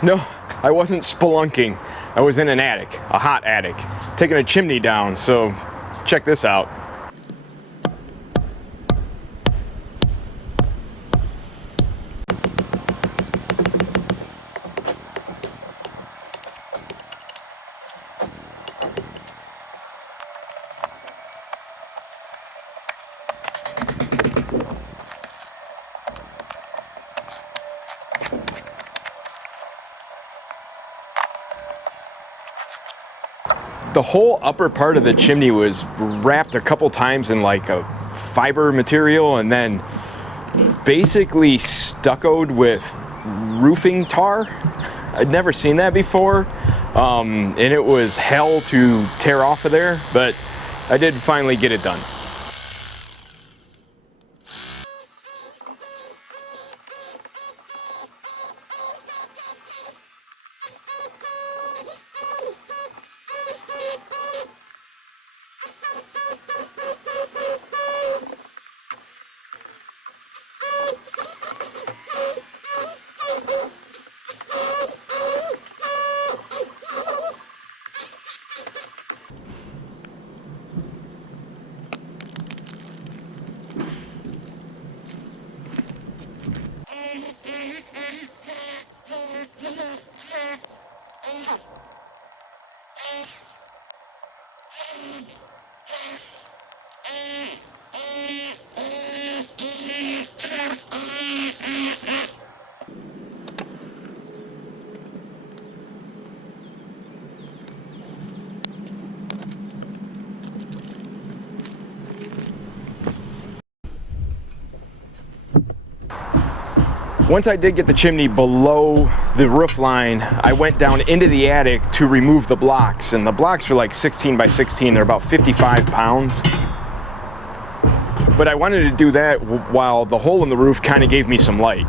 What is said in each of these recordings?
No, I wasn't spelunking. I was in an attic, a hot attic, taking a chimney down, so check this out. The whole upper part of the chimney was wrapped a couple times in like a fiber material and then basically stuccoed with roofing tar. I'd never seen that before, and it was hell to tear off of there, but I did finally get it done. Once I did get the chimney below the roof line, I went down into the attic to remove the blocks, and the blocks are like 16 by 16. They're about 55 pounds. But I wanted to do that while the hole in the roof kind of gave me some light.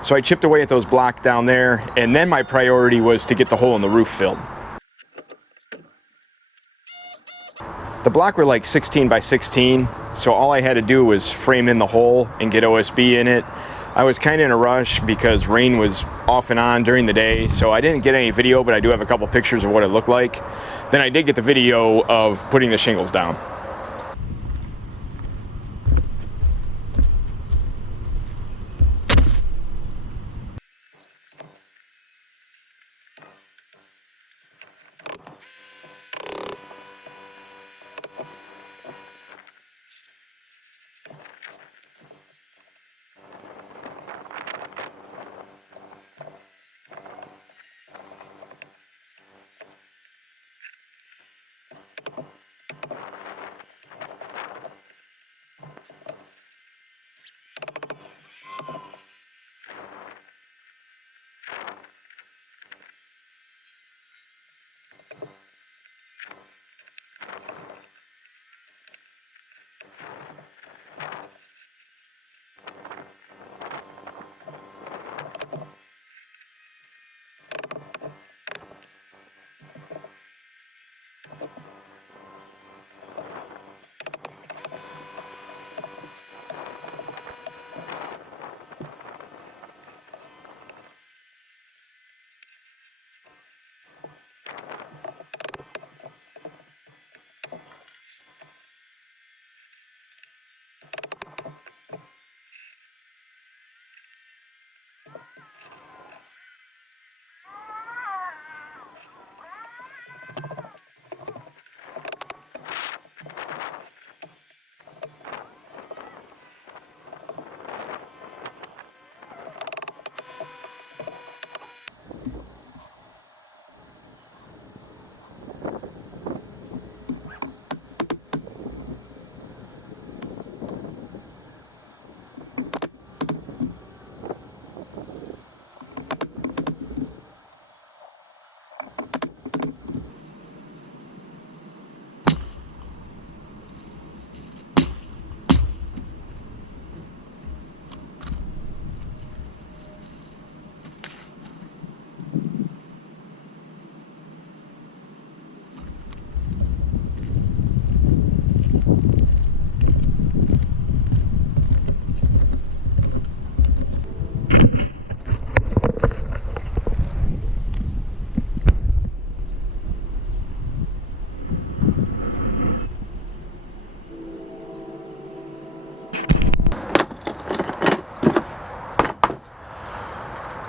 So I chipped away at those blocks down there, and then my priority was to get the hole in the roof filled. The blocks were like 16 by 16, so all I had to do was frame in the hole and get OSB in it. I was kind of in a rush because rain was off and on during the day, so I didn't get any video, but I do have a couple pictures of what it looked like. Then I did get the video of putting the shingles down.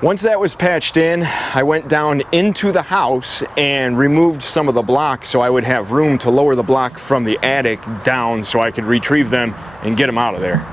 Once that was patched in, I went down into the house and removed some of the blocks so I would have room to lower the block from the attic down so I could retrieve them and get them out of there.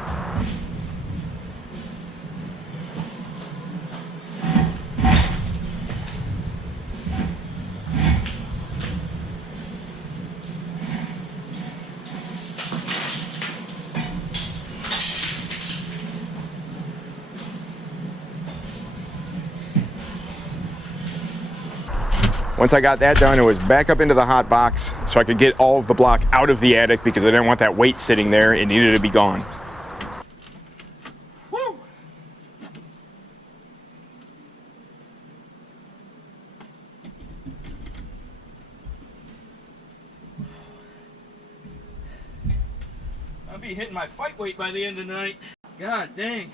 Once I got that done, it was back up into the hot box so I could get all of the block out of the attic because I didn't want that weight sitting there. It needed to be gone. Woo! I'll be hitting my fight weight by the end of the night. God dang.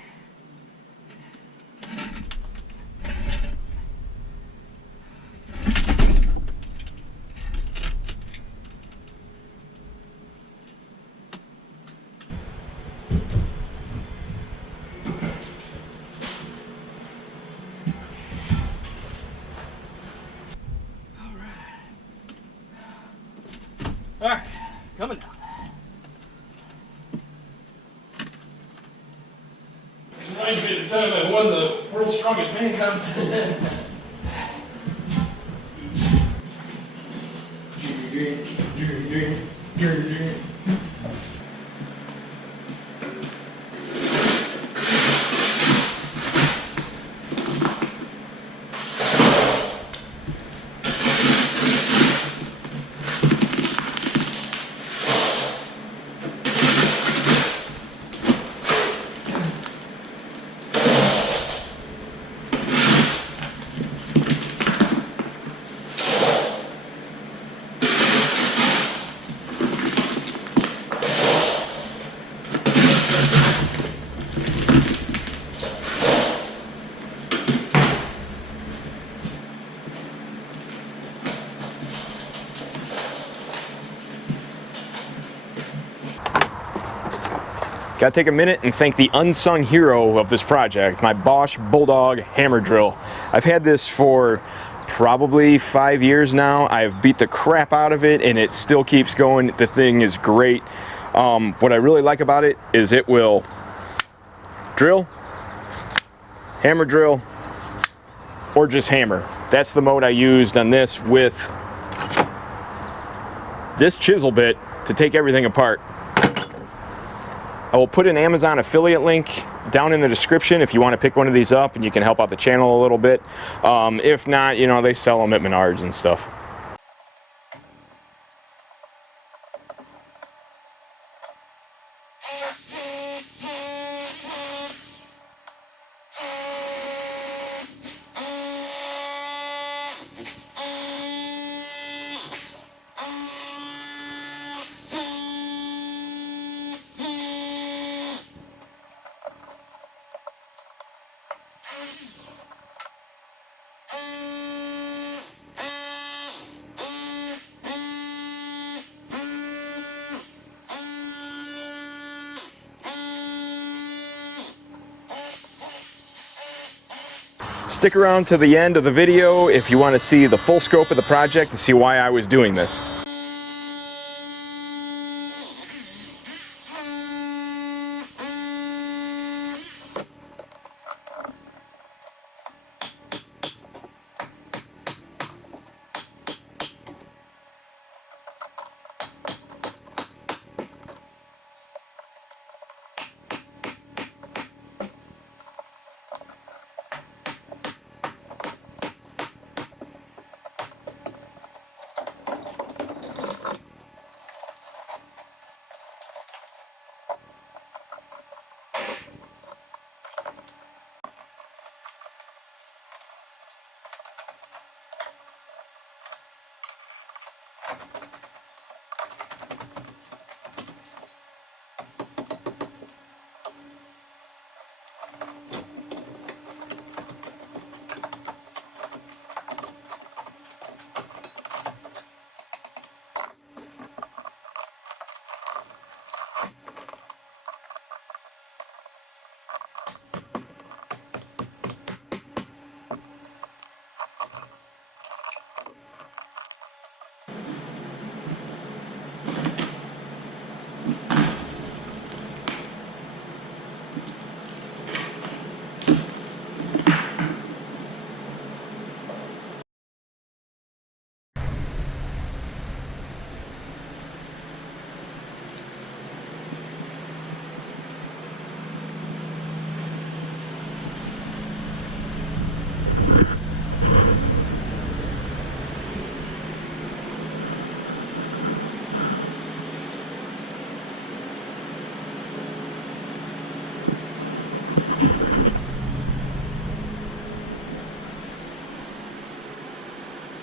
All right, coming down. This reminds me of the time I won the World's Strongest Man contest. Gotta take a minute and thank the unsung hero of this project, my Bosch Bulldog hammer drill. I've had this for probably 5 years now. I've beat the crap out of it and it still keeps going. The thing is great. What I really like about it is it will drill, hammer drill, or just hammer. That's the mode I used on this with this chisel bit to take everything apart. I will put an Amazon affiliate link down in the description if you want to pick one of these up and you can help out the channel a little bit. If not, you know, they sell them at Menards and stuff. Stick around to the end of the video if you want to see the full scope of the project and see why I was doing this.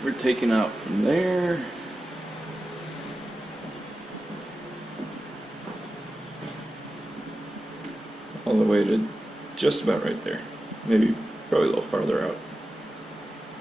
we're taking out from there. All the way to just about right there. Maybe probably a little farther out.